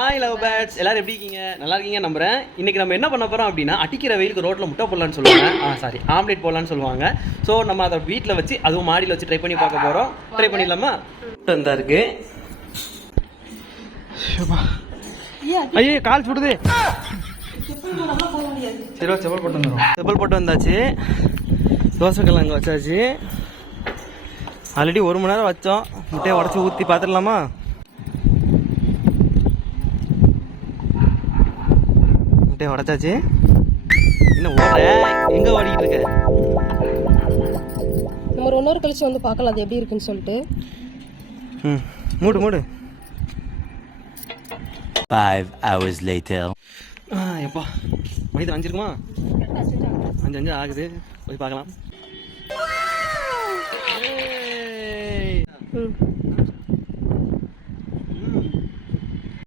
Hi love birds, எல்லாரும் எப்படி இருக்கீங்க? நல்லா இருக்கீங்க நம்புறேன். இன்னைக்கு நம்ம என்ன பண்ண போறோம் அப்படின்னா, அடிக்கிற வெயிலுக்கு ரோட்ல முட்டை போடலான்னு சொல்லுவாங்க. ஆம்லேட் போடலான்னு சொல்லுவாங்க. ஸோ நம்ம அதை வீட்டில் வச்சு அதுவும் மாடியில் வச்சு ட்ரை பண்ணி பார்க்க போறோம். ட்ரை பண்ணிடலாமா? வந்தா இருக்கு. ஐயோ கால் சுடுது. சரி செப்பல் போட்டு வந்துடும். செப்பல் போட்டு வந்தாச்சு. தோசைக்கல் அங்கே வச்சாச்சு. ஆல்ரெடி 1 மணி நேரம் வச்சோம். முட்டையை உடச்சி ஊற்றி பார்த்துடலாமா? முட்டையை உடச்சாச்சு. இன்னும் ஓடுற எங்கே ஓடிக்கிட்டு இருக்க? நம்ம ஒரு 1 hour கழிச்சு வந்து பார்க்கலாம் அது எப்படி இருக்குன்னு சொல்லிட்டு. மூடு மூடு. 5 hours later. எப்பா மணி 5 இருக்குமா? 5 ஆகுது. போய் பார்க்கலாம்.